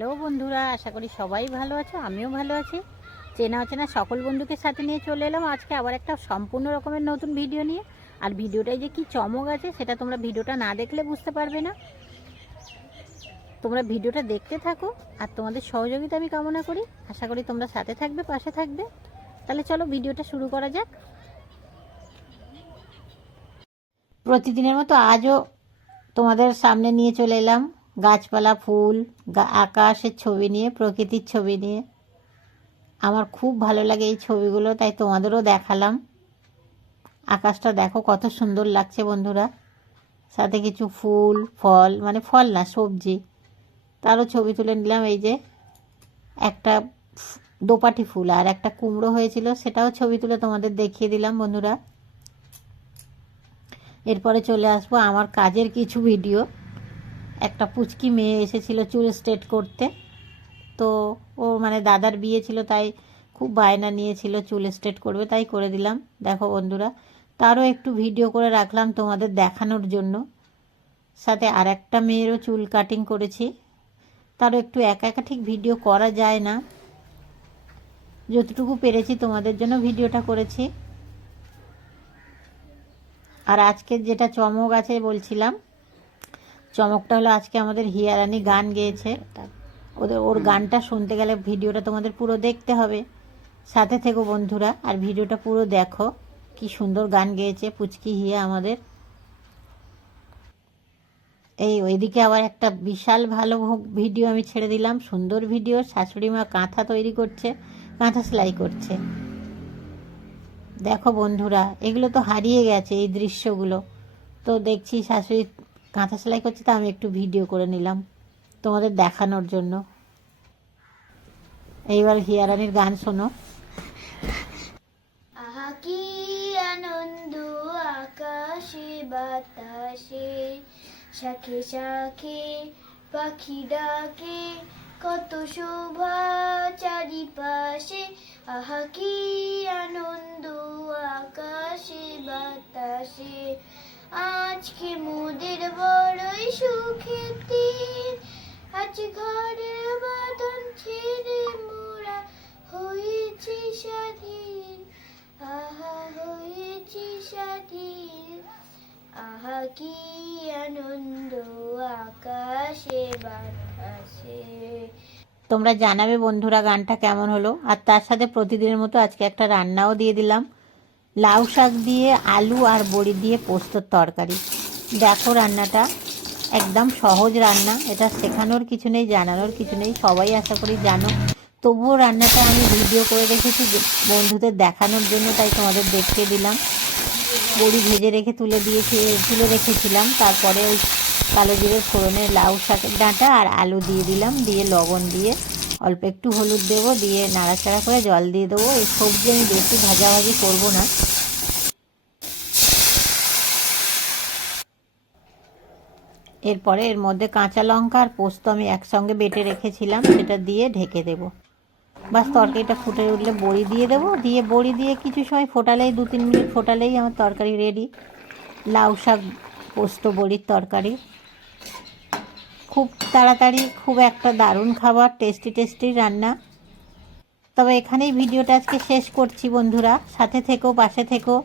Hello বন্ধুরা, আশা করি সবাই ভালো আছো, আমিও ভালো আছি। চেনা অচেনা সকল বন্ধুকে সাথে নিয়ে চলে এলাম আজকে আবার একটা সম্পূর্ণ রকমের নতুন ভিডিও নিয়ে। আর ভিডিওটায় যে কি চমক আছে সেটা তোমরা ভিডিওটা না দেখলে বুঝতে পারবে না। তোমরা ভিডিওটা দেখতে থাকো আর তোমাদের সহযোগিতা আমি কামনা করি। আশা করি তোমরা সাথে থাকবে, পাশে থাকবে। তাহলে চলো ভিডিওটা শুরু করা যাক। প্রতিদিনের মতো আজও তোমাদের সামনে নিয়ে চলে এলাম। গাছপালা, ফুল আকাশের ছবি নিয়ে, প্রকৃতির ছবি নিয়ে। আমার খুব ভালো লাগে এই ছবিগুলো, তাই তোমাদেরও দেখালাম। আকাশটা দেখো কত সুন্দর লাগছে বন্ধুরা। সাথে কিছু ফুল, ফল মানে ফল না, সবজি। তারও ছবি তুলে নিলাম, এই যে একটা দোপাটি ফুল আর একটা কুমড়ো হয়েছিল, সেটাও ছবি তুলে তোমাদের দেখিয়ে দিলাম বন্ধুরা। এরপরে চলে আসব আমার কাজের কিছু ভিডিও। একটা পুচকি মেয়ে এসেছিল চুল স্ট্রেট করতে। তো ও মানে দাদার বিয়ে ছিল, তাই খুব বায়না নিয়েছিল চুল স্ট্রেট করবে, তাই করে দিলাম। দেখো বন্ধুরা, তারও একটু ভিডিও করে রাখলাম তোমাদের দেখানোর জন্য। সাথে আর একটা মেয়েরও চুল কাটিং করেছি। তারও একটু একা একা ঠিক ভিডিও করা যায় না। যতটুকু পেরেছি তোমাদের জন্য ভিডিওটা করেছি। আর আজকের যেটা চমক আছে বলছিলাম চমকটা হলো আজকে আমাদের হিয়ারানি গান গেয়েছে। ওদের ওর গানটা শুনতে গেলে ভিডিওটা তোমাদের পুরো দেখতে হবে। সাথে থেকো বন্ধুরা আর ভিডিওটা পুরো দেখো। কি সুন্দর গান গেয়েছে পুচকি হিয়া আমাদের। এই ওইদিকে আবার একটা বিশাল ভালো ভিডিও আমি ছেড়ে দিলাম। সুন্দর ভিডিও শাশুড়ি মা কাঁথা তৈরি করছে কাঁথা সেলাই করছে। দেখো বন্ধুরা এগুলো তো হারিয়ে গেছে এই দৃশ্যগুলো। তো দেখছি শাশুড়ি কাঁথা সেলাই করছে, তো আমি একটু ভিডিও করে নিলাম তোমাদের দেখানোর জন্য। এইবার হিয়ারানির গান শোনো। আহা, কি আনন্দ, আকাশে বাতাসে, শাখে শাখে পাখি ডাকে, কত শোভা চারিপাশে। আহা, কি আনন্দ, আকাশে বাতাসে আজকে মোদের বড়ই দিন। আজ ঘরের বাঁধন ছেড়ে মোরা হয়েছি স্বাধীন। আহা, হয়েছি স্বাধীন। আহা, কি আনন্দ আকাশে বাতাসে। তোমরা জানাবে বন্ধুরা গানটা কেমন হলো। আর তার সাথে প্রতিদিনের মতো আজকে একটা রান্নাও দিয়ে দিলাম। লাউ শাক দিয়ে, আলু আর বড়ি দিয়ে পোস্তর তরকারি। দেখো রান্নাটা। একদম সহজ রান্না। এটা শেখানোর কিছু নেই, জানানোর কিছু নেই। সবাই আশা করি জানো। তবুও রান্নাটা আমি ভিডিও করে রেখেছি বন্ধুদের দেখানোর জন্য, তাই তোমাদের দেখতে দিলাম। বড়ি ভেজে রেখে তুলে দিয়েছি, তুলে রেখেছিলাম। তারপরে ওই কালো জিরে, ফোড়নে লাউ শাকের ডাঁটা আর আলু দিয়ে দিলাম। দিয়ে লবণ দিয়ে অল্প একটু হলুদ দেবো। দিয়ে নাড়াচাড়া করে জল দিয়ে দেবো। এই সবজি আমি বেশি ভাজাভাজি করব না। এরপরে এর মধ্যে কাঁচা লঙ্কা আর পোস্ত আমি একসঙ্গে বেটে রেখেছিলাম, সেটা দিয়ে ঢেকে দেবো। বাস তরকারিটা ফুটে উঠলে বড়ি দিয়ে দেবো। দিয়ে বড়ি দিয়ে কিছু সময় ফোটালেই, দু তিন মিনিট ফোটালেই আমার তরকারি রেডি লাউ শাক, পোস্ত বড়ির তরকারি। খুব তাড়াতাড়ি, খুব একটা দারুণ খাবার টেস্টি টেস্টি রান্না। তবে এখানেই ভিডিওটা আজকে শেষ করছি বন্ধুরা। সাথে থেকো, পাশে থেকো।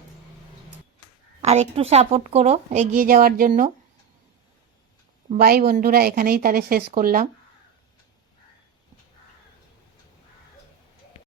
আর একটু সাপোর্ট করো এগিয়ে যাওয়ার জন্য। বাই বন্ধুরা এখানেই তাহলে শেষ করলাম।